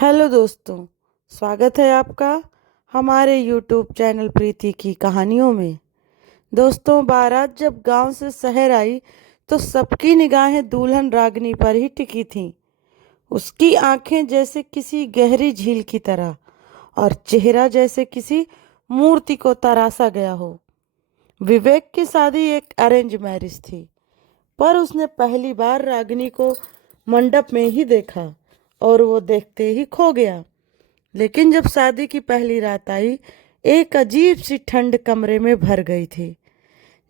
Hello दोस्तों, स्वागत है आपका हमारे यूट्यूब चैनल प्रीति की कहानियों में। दोस्तों, बारात जब गांव से शहर आई तो सबकी निगाहें दुल्हन रागनी पर ही टिकी थीं। उसकी आंखें जैसे किसी गहरी झील की तरह और चेहरा जैसे किसी मूर्ति को तरासा गया हो। विवेक की शादी एक अरेंज मैरिज थी, पर उसने पहली बार रागिनी को मंडप में ही देखा और वो देखते ही खो गया। लेकिन जब शादी की पहली रात आई, एक अजीब सी ठंड कमरे में भर गई थी,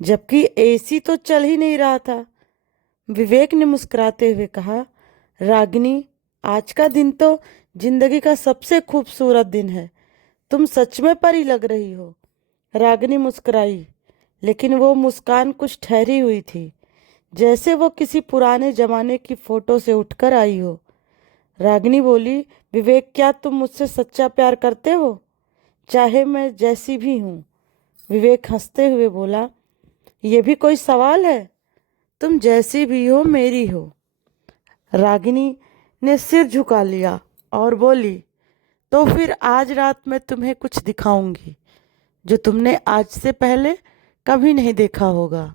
जबकि एसी तो चल ही नहीं रहा था। विवेक ने मुस्कुराते हुए कहा, रागिनी, आज का दिन तो जिंदगी का सबसे खूबसूरत दिन है। तुम सच में परी लग रही हो। रागिनी मुस्कुराई, लेकिन वो मुस्कान कुछ ठहरी हुई थी, जैसे वो किसी पुराने जमाने की फोटो से उठकर आई हो। रागिनी बोली, विवेक, क्या तुम मुझसे सच्चा प्यार करते हो, चाहे मैं जैसी भी हूँ? विवेक हंसते हुए बोला, ये भी कोई सवाल है? तुम जैसी भी हो मेरी हो। रागिनी ने सिर झुका लिया और बोली, तो फिर आज रात मैं तुम्हें कुछ दिखाऊंगी जो तुमने आज से पहले कभी नहीं देखा होगा।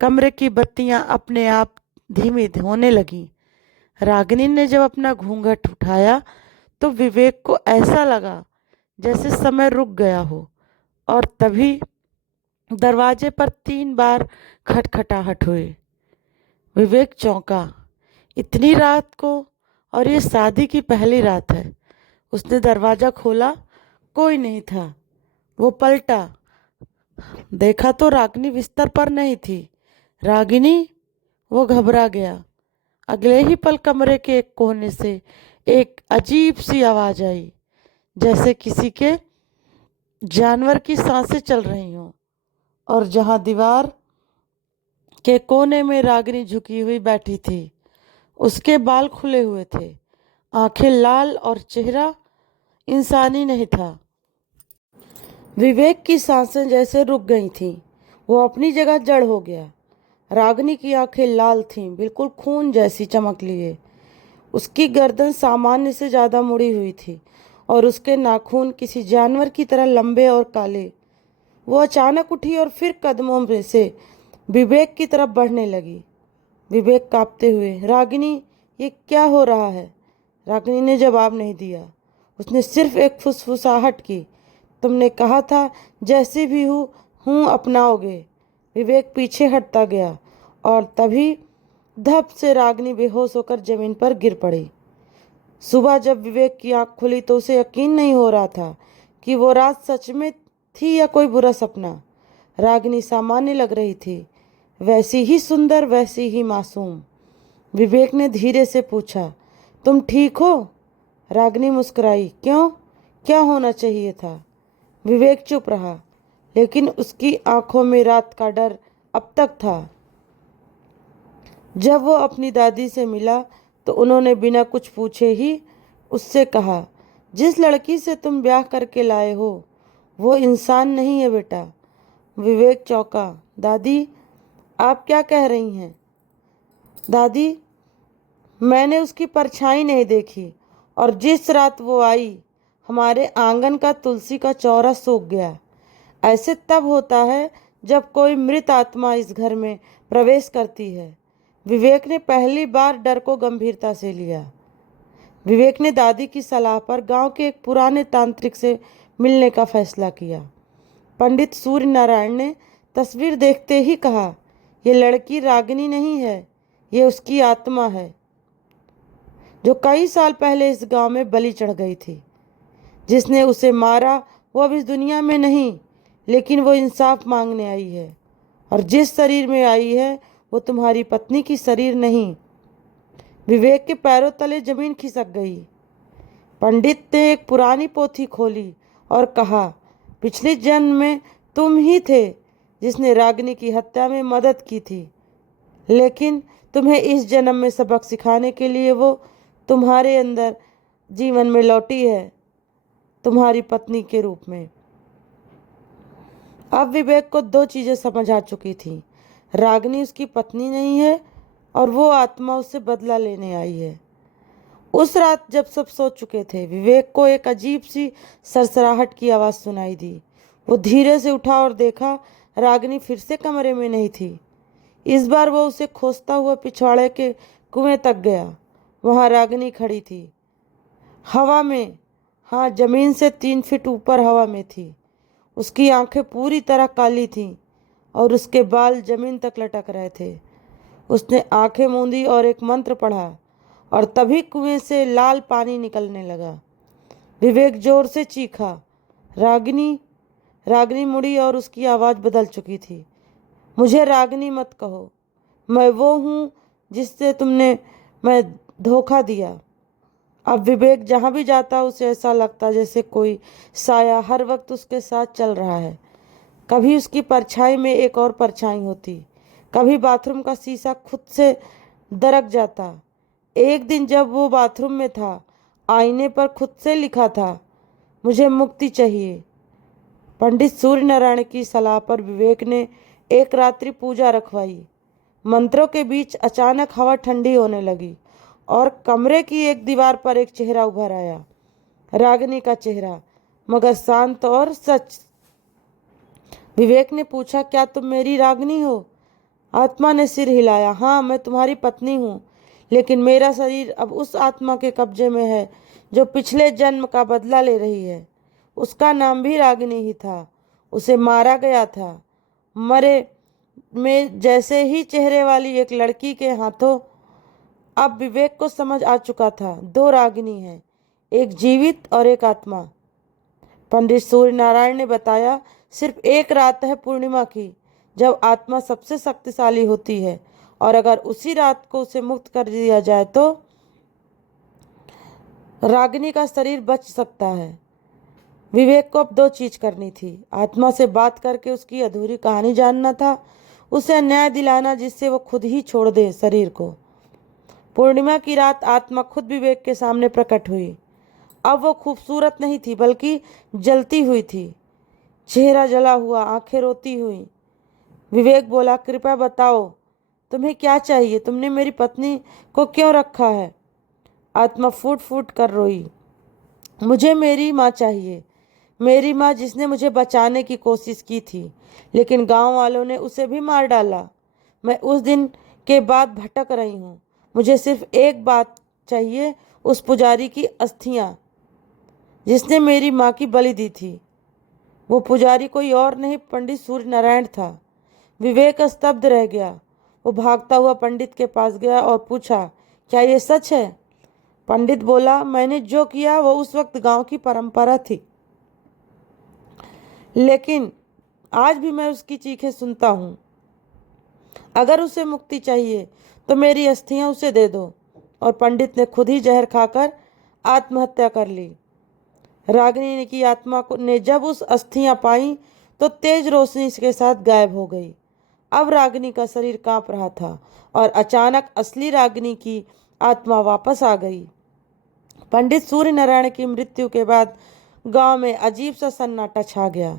कमरे की बत्तियां अपने आप धीमी होने लगीं। रागिनी ने जब अपना घूंघट उठाया तो विवेक को ऐसा लगा जैसे समय रुक गया हो, और तभी दरवाजे पर 3 बार खटखटाहट हुई। विवेक चौंका। इतनी रात को, और ये शादी की पहली रात है। उसने दरवाजा खोला, कोई नहीं था। वो पलटा, देखा तो रागिनी बिस्तर पर नहीं थी। रागिनी, वो घबरा गया। अगले ही पल कमरे के एक कोने से एक अजीब सी आवाज आई, जैसे किसी के जानवर की सांसें चल रही हों। और जहां दीवार के कोने में रागिनी झुकी हुई बैठी थी, उसके बाल खुले हुए थे, आंखें लाल और चेहरा इंसानी नहीं था। विवेक की सांसें जैसे रुक गई थीं। वो अपनी जगह जड़ हो गया। रागिनी की आंखें लाल थीं, बिल्कुल खून जैसी चमक लिए। उसकी गर्दन सामान्य से ज्यादा मुड़ी हुई थी और उसके नाखून किसी जानवर की तरह लंबे और काले। वो अचानक उठी और फिर कदमों में से विवेक की तरफ बढ़ने लगी। विवेक कांपते हुए, रागिनी, ये क्या हो रहा है? रागिनी ने जवाब नहीं दिया। उसने सिर्फ एक फुसफुसाहट की, तुमने कहा था जैसी भी हूँ अपनाओगे। विवेक पीछे हटता गया और तभी धप से रागिनी बेहोश होकर जमीन पर गिर पड़ी। सुबह जब विवेक की आंख खुली तो उसे यकीन नहीं हो रहा था कि वो रात सच में थी या कोई बुरा सपना। रागिनी सामान्य लग रही थी, वैसी ही सुंदर, वैसी ही मासूम। विवेक ने धीरे से पूछा, तुम ठीक हो? रागिनी मुस्कुराई, क्यों, क्या होना चाहिए था? विवेक चुप रहा, लेकिन उसकी आंखों में रात का डर अब तक था। जब वो अपनी दादी से मिला तो उन्होंने बिना कुछ पूछे ही उससे कहा, जिस लड़की से तुम ब्याह करके लाए हो वो इंसान नहीं है बेटा। विवेक चौंका, दादी, आप क्या कह रही हैं? दादी, मैंने उसकी परछाई नहीं देखी, और जिस रात वो आई हमारे आंगन का तुलसी का चौरा सूख गया। ऐसे तब होता है जब कोई मृत आत्मा इस घर में प्रवेश करती है। विवेक ने पहली बार डर को गंभीरता से लिया। विवेक ने दादी की सलाह पर गांव के एक पुराने तांत्रिक से मिलने का फैसला किया। पंडित सूर्य नारायण ने तस्वीर देखते ही कहा, ये लड़की रागिनी नहीं है, ये उसकी आत्मा है, जो कई साल पहले इस गांव में बलि चढ़ गई थी। जिसने उसे मारा वो अब इस दुनिया में नहीं, लेकिन वो इंसाफ मांगने आई है। और जिस शरीर में आई है वो तुम्हारी पत्नी की शरीर नहीं। विवेक के पैरों तले जमीन खिसक गई। पंडित ने एक पुरानी पोथी खोली और कहा, पिछले जन्म में तुम ही थे जिसने रागिनी की हत्या में मदद की थी, लेकिन तुम्हें इस जन्म में सबक सिखाने के लिए वो तुम्हारे अंदर जीवन में लौटी है, तुम्हारी पत्नी के रूप में। अब विवेक को दो चीजें समझ आ चुकी थी, रागिनी उसकी पत्नी नहीं है और वो आत्मा उससे बदला लेने आई है। उस रात जब सब सो चुके थे, विवेक को एक अजीब सी सरसराहट की आवाज़ सुनाई दी। वो धीरे से उठा और देखा, रागिनी फिर से कमरे में नहीं थी। इस बार वो उसे खोजता हुआ पिछवाड़े के कुएं तक गया। वहां रागिनी खड़ी थी, हवा में, हाँ, जमीन से 3 फीट ऊपर हवा में थी। उसकी आंखें पूरी तरह काली थीं और उसके बाल जमीन तक लटक रहे थे। उसने आंखें मूंदी और एक मंत्र पढ़ा और तभी कुएं से लाल पानी निकलने लगा। विवेक जोर से चीखा, रागिनी! रागिनी मुड़ी और उसकी आवाज़ बदल चुकी थी। मुझे रागिनी मत कहो, मैं वो हूँ जिससे तुमने मैं धोखा दिया। अब विवेक जहाँ भी जाता उसे ऐसा लगता जैसे कोई साया हर वक्त उसके साथ चल रहा है। कभी उसकी परछाई में एक और परछाई होती, कभी बाथरूम का शीशा खुद से दरक जाता। एक दिन जब वो बाथरूम में था, आईने पर खुद से लिखा था, मुझे मुक्ति चाहिए। पंडित सूर्य नारायण की सलाह पर विवेक ने एक रात्रि पूजा रखवाई। मंत्रों के बीच अचानक हवा ठंडी होने लगी और कमरे की एक दीवार पर एक चेहरा उभर आया, रागिनी का चेहरा, मगर शांत और सच। विवेक ने पूछा, क्या तुम मेरी रागिनी हो? आत्मा ने सिर हिलाया, हाँ, मैं तुम्हारी पत्नी हूँ, लेकिन मेरा शरीर अब उस आत्मा के कब्जे में है जो पिछले जन्म का बदला ले रही है। उसका नाम भी रागिनी ही था। उसे मारा गया था, मरे में जैसे ही चेहरे वाली एक लड़की के हाथों। अब विवेक को समझ आ चुका था, दो रागिनी हैं, एक जीवित और एक आत्मा। पंडित सूर्य नारायण ने बताया, सिर्फ एक रात है पूर्णिमा की जब आत्मा सबसे शक्तिशाली होती है, और अगर उसी रात को उसे मुक्त कर दिया जाए तो रागिनी का शरीर बच सकता है। विवेक को अब दो चीज करनी थी, आत्मा से बात करके उसकी अधूरी कहानी जानना था, उसे न्याय दिलाना जिससे वो खुद ही छोड़ दे शरीर को। पूर्णिमा की रात आत्मा खुद विवेक के सामने प्रकट हुई। अब वो खूबसूरत नहीं थी बल्कि जलती हुई थी, चेहरा जला हुआ, आंखें रोती हुई। विवेक बोला, कृपया बताओ तुम्हें क्या चाहिए, तुमने मेरी पत्नी को क्यों रखा है? आत्मा फूट फूट कर रोई, मुझे मेरी माँ चाहिए, मेरी माँ जिसने मुझे बचाने की कोशिश की थी, लेकिन गांव वालों ने उसे भी मार डाला। मैं उस दिन के बाद भटक रही हूँ। मुझे सिर्फ एक बात चाहिए, उस पुजारी की अस्थियाँ जिसने मेरी माँ की बलि दी थी। वो पुजारी कोई और नहीं, पंडित सूर्य नारायण था। विवेक स्तब्ध रह गया। वो भागता हुआ पंडित के पास गया और पूछा, क्या ये सच है? पंडित बोला, मैंने जो किया वो उस वक्त गांव की परंपरा थी, लेकिन आज भी मैं उसकी चीखें सुनता हूँ। अगर उसे मुक्ति चाहिए तो मेरी अस्थियां उसे दे दो। और पंडित ने खुद ही जहर खाकर आत्महत्या कर ली। रागिनी ने की आत्मा को ने जब उस अस्थियां पाई तो तेज रोशनी के साथ गायब हो गई। अब रागिनी का शरीर कांप रहा था और अचानक असली रागिनी की आत्मा वापस आ गई। पंडित सूर्य नारायण की मृत्यु के बाद गांव में अजीब सा सन्नाटा छा गया।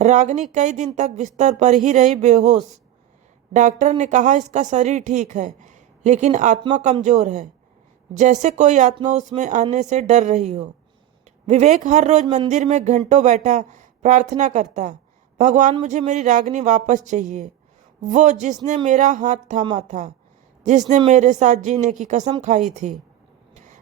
रागिनी कई दिन तक बिस्तर पर ही रही, बेहोश। डॉक्टर ने कहा, इसका शरीर ठीक है लेकिन आत्मा कमजोर है, जैसे कोई आत्मा उसमें आने से डर रही हो। विवेक हर रोज मंदिर में घंटों बैठा प्रार्थना करता, भगवान मुझे मेरी रागिनी वापस चाहिए, वो जिसने मेरा हाथ थामा था, जिसने मेरे साथ जीने की कसम खाई थी।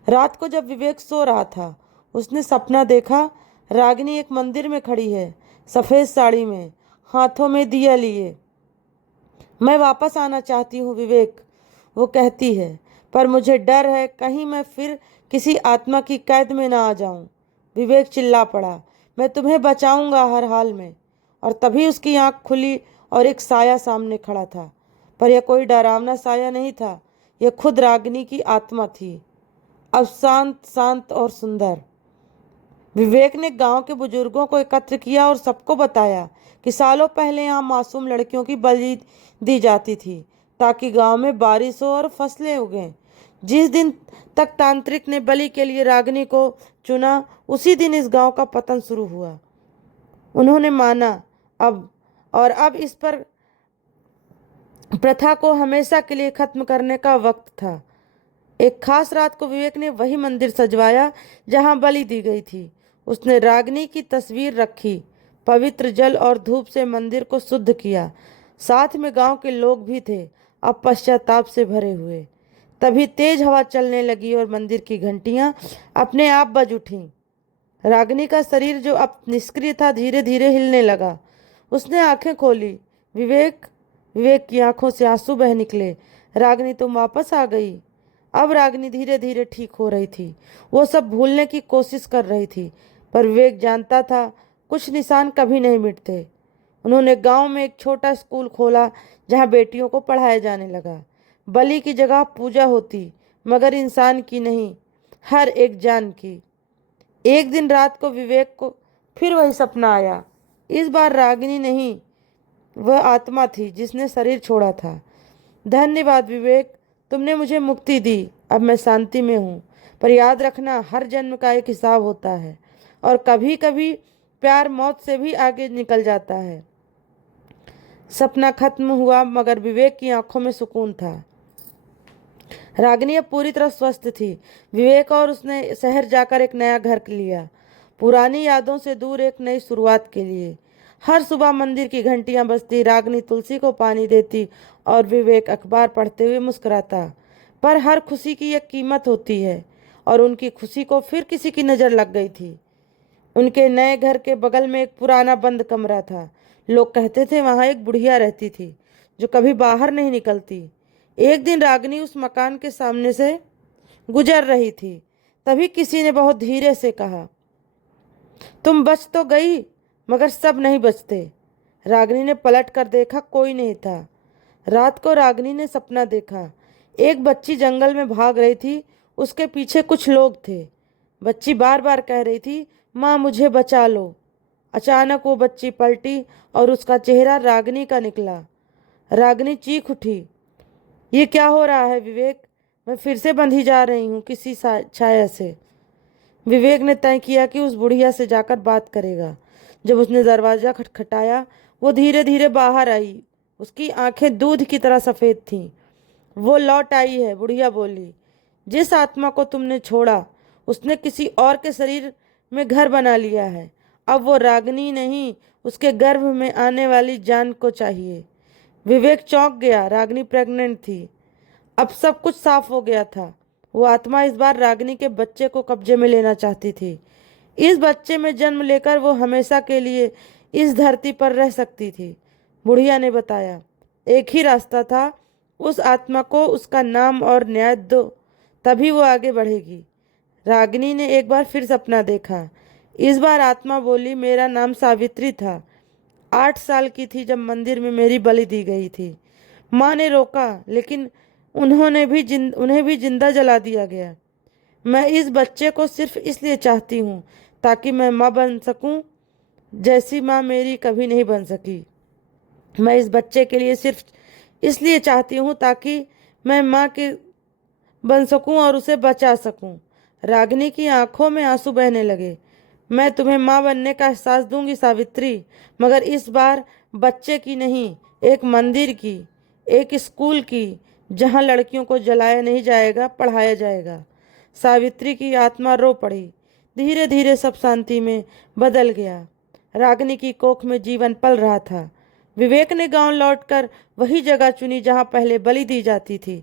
रात को जब विवेक सो रहा था, उसने सपना देखा, रागिनी एक मंदिर में खड़ी है, सफ़ेद साड़ी में, हाथों में दिया लिए। मैं वापस आना चाहती हूँ विवेक, वो कहती है, पर मुझे डर है कहीं मैं फिर किसी आत्मा की कैद में ना आ जाऊं। विवेक चिल्ला पड़ा, मैं तुम्हें बचाऊंगा हर हाल में। और तभी उसकी आंख खुली और एक साया सामने खड़ा था, पर यह कोई डरावना साया नहीं था, यह खुद रागिनी की आत्मा थी, अब शांत शांत और सुंदर। विवेक ने गांव के बुजुर्गों को एकत्र किया और सबको बताया कि सालों पहले यहाँ मासूम लड़कियों की बलि दी जाती थी ताकि गांव में बारिश हो और फसलें उगें। जिस दिन तक तांत्रिक ने बलि के लिए रागिनी को चुना, उसी दिन इस गांव का पतन शुरू हुआ। उन्होंने माना अब इस पर प्रथा को हमेशा के लिए खत्म करने का वक्त था। एक खास रात को विवेक ने वही मंदिर सजवाया जहां बलि दी गई थी। उसने रागिनी की तस्वीर रखी, पवित्र जल और धूप से मंदिर को शुद्ध किया। साथ में गांव के लोग भी थे, अब पश्चाताप से भरे हुए। तभी तेज हवा चलने लगी और मंदिर की घंटियां अपने आप बज उठीं। रागिनी का शरीर जो अब निष्क्रिय था धीरे धीरे हिलने लगा। उसने आंखें खोली। विवेक विवेक की आंखों से आंसू बह निकले। रागिनी तुम वापस आ गई। अब रागिनी धीरे धीरे ठीक हो रही थी। वो सब भूलने की कोशिश कर रही थी, पर विवेक जानता था कुछ निशान कभी नहीं मिटते। उन्होंने गांव में एक छोटा स्कूल खोला जहां बेटियों को पढ़ाया जाने लगा। बलि की जगह पूजा होती, मगर इंसान की नहीं, हर एक जान की। एक दिन रात को विवेक को फिर वही सपना आया। इस बार रागिनी नहीं, वह आत्मा थी जिसने शरीर छोड़ा था। धन्यवाद विवेक, तुमने मुझे मुक्ति दी। अब मैं शांति में हूँ। पर याद रखना, हर जन्म का एक हिसाब होता है और कभी कभी प्यार मौत से भी आगे निकल जाता है। सपना खत्म हुआ, मगर विवेक की आंखों में सुकून था। रागिनी अब पूरी तरह स्वस्थ थी। विवेक और उसने शहर जाकर एक नया घर लिया, पुरानी यादों से दूर एक नई शुरुआत के लिए। हर सुबह मंदिर की घंटियां बजती, रागिनी तुलसी को पानी देती और विवेक अखबार पढ़ते हुए मुस्कुराता। पर हर खुशी की एक कीमत होती है, और उनकी खुशी को फिर किसी की नज़र लग गई थी। उनके नए घर के बगल में एक पुराना बंद कमरा था। लोग कहते थे वहां एक बुढ़िया रहती थी जो कभी बाहर नहीं निकलती। एक दिन रागिनी उस मकान के सामने से गुजर रही थी। तभी किसी ने बहुत धीरे से कहा, तुम बच तो गई, मगर सब नहीं बचते। रागिनी ने पलट कर देखा, कोई नहीं था। रात को रागिनी ने सपना देखा। एक बच्ची जंगल में भाग रही थी, उसके पीछे कुछ लोग थे। बच्ची बार बार कह रही थी, माँ मुझे बचा लो। अचानक वो बच्ची पलटी और उसका चेहरा रागिनी का निकला। रागिनी चीख उठी, ये क्या हो रहा है विवेक? मैं फिर से बंधी जा रही हूँ किसी छाया से। विवेक ने तय किया कि उस बुढ़िया से जाकर बात करेगा। जब उसने दरवाज़ा खटखटाया, वो धीरे धीरे बाहर आई। उसकी आंखें दूध की तरह सफ़ेद थीं। वो लौट आई है, बुढ़िया बोली। जिस आत्मा को तुमने छोड़ा, उसने किसी और के शरीर में घर बना लिया है। अब वो रागिनी नहीं, उसके गर्भ में आने वाली जान को चाहिए। विवेक चौंक गया। रागिनी प्रेग्नेंट थी। अब सब कुछ साफ हो गया था। वो आत्मा इस बार रागिनी के बच्चे को कब्जे में लेना चाहती थी। इस बच्चे में जन्म लेकर वो हमेशा के लिए इस धरती पर रह सकती थी। बुढ़िया ने बताया, एक ही रास्ता था, उस आत्मा को उसका नाम और न्याय दो, तभी वो आगे बढ़ेगी। रागिनी ने एक बार फिर सपना देखा। इस बार आत्मा बोली, मेरा नाम सावित्री था। 8 साल की थी जब मंदिर में मेरी बलि दी गई थी। माँ ने रोका, लेकिन उन्हें भी जिंदा जला दिया गया। मैं इस बच्चे को सिर्फ इसलिए चाहती हूँ ताकि मैं माँ बन सकूँ, जैसी माँ मेरी कभी नहीं बन सकी। मैं इस बच्चे के लिए सिर्फ इसलिए चाहती हूँ ताकि मैं माँ के बन सकूं और उसे बचा सकूं। रागिनी की आंखों में आंसू बहने लगे। मैं तुम्हें माँ बनने का एहसास दूंगी सावित्री, मगर इस बार बच्चे की नहीं, एक मंदिर की, एक स्कूल की, जहाँ लड़कियों को जलाया नहीं जाएगा, पढ़ाया जाएगा। सावित्री की आत्मा रो पड़ी। धीरे धीरे सब शांति में बदल गया। रागिनी की कोख में जीवन पल रहा था। विवेक ने गांव लौटकर वही जगह चुनी जहां पहले बलि दी जाती थी।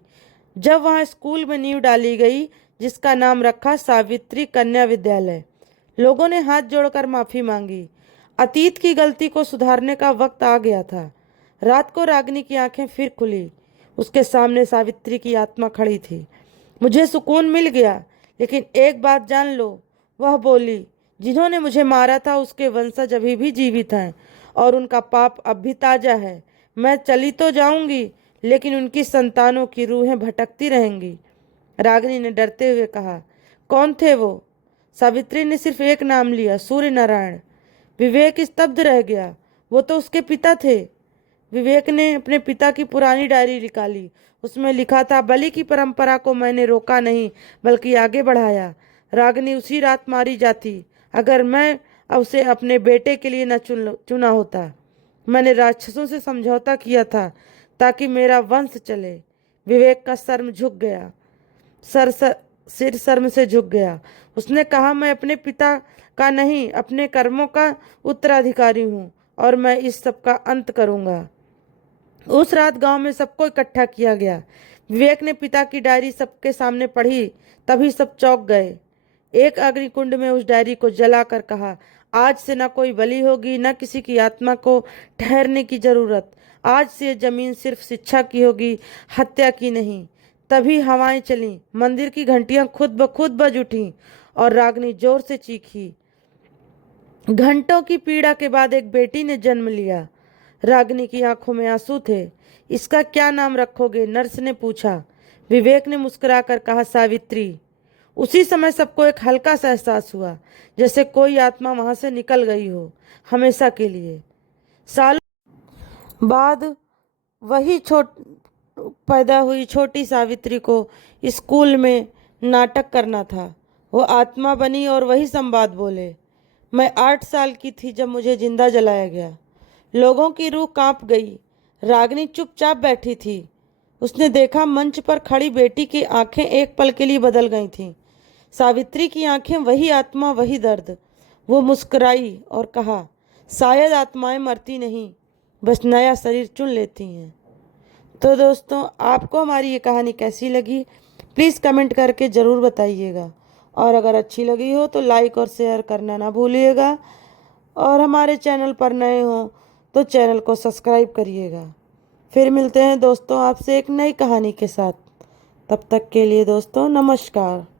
जब वहां स्कूल में नींव डाली गई, जिसका नाम रखा सावित्री कन्या विद्यालय, लोगों ने हाथ जोड़कर माफी मांगी। अतीत की गलती को सुधारने का वक्त आ गया था। रात को रागिनी की आंखें फिर खुली। उसके सामने सावित्री की आत्मा खड़ी थी। मुझे सुकून मिल गया, लेकिन एक बात जान लो, वह बोली, जिन्होंने मुझे मारा था उसके वंशज अभी भी जीवित हैं और उनका पाप अब भी ताजा है। मैं चली तो जाऊंगी, लेकिन उनकी संतानों की रूहें भटकती रहेंगी। रागिनी ने डरते हुए कहा, कौन थे वो? सावित्री ने सिर्फ एक नाम लिया, सूर्य नारायण। विवेक स्तब्ध रह गया। वो तो उसके पिता थे। विवेक ने अपने पिता की पुरानी डायरी निकाली। उसमें लिखा था, बलि की परंपरा को मैंने रोका नहीं, बल्कि आगे बढ़ाया। रागिनी उसी रात मारी जाती अगर मैं उसे अपने बेटे के लिए न चुना होता। मैंने राक्षसों से समझौता किया था ताकि मेरा वंश चले। विवेक का सर झुक गया। सिर शर्म से झुक गया। उसने कहा, मैं अपने पिता का नहीं, अपने कर्मों का उत्तराधिकारी हूँ और मैं इस सब का अंत करूँगा। उस रात गांव में सबको इकट्ठा किया गया। विवेक ने पिता की डायरी सबके सामने पढ़ी, तभी सब चौंक गए। एक अग्निकुंड में उस डायरी को जलाकर कहा, आज से न कोई बलि होगी, न किसी की आत्मा को ठहरने की जरूरत। आज से ये जमीन सिर्फ शिक्षा की होगी, हत्या की नहीं। तभी हवाएं चलीं, मंदिर की घंटियां खुद ब खुद बज उठीं और रागनी जोर से चीखी। घंटों की पीड़ा के बाद एक बेटी ने जन्म लिया। रागिनी की आंखों में आंसू थे। इसका क्या नाम रखोगे? नर्स ने पूछा। विवेक ने मुस्कुराकर कहा, सावित्री। उसी समय सबको एक हल्का सा एहसास हुआ, जैसे कोई आत्मा वहां से निकल गई हो, हमेशा के लिए। सालों बाद वही पैदा हुई छोटी सावित्री को स्कूल में नाटक करना था। वो आत्मा बनी और वही संवाद बोले। मैं 8 साल की थी जब मुझे जिंदा जलाया गया। लोगों की रूह कांप गई। रागिनी चुपचाप बैठी थी। उसने देखा मंच पर खड़ी बेटी की आंखें एक पल के लिए बदल गई थीं। सावित्री की आंखें, वही आत्मा, वही दर्द। वो मुस्कुराई और कहा, शायद आत्माएं मरती नहीं, बस नया शरीर चुन लेती हैं। तो दोस्तों, आपको हमारी ये कहानी कैसी लगी, प्लीज़ कमेंट करके ज़रूर बताइएगा। और अगर अच्छी लगी हो तो लाइक और शेयर करना ना भूलिएगा। और हमारे चैनल पर नए हो तो चैनल को सब्सक्राइब करिएगा। फिर मिलते हैं दोस्तों आपसे एक नई कहानी के साथ। तब तक के लिए दोस्तों, नमस्कार।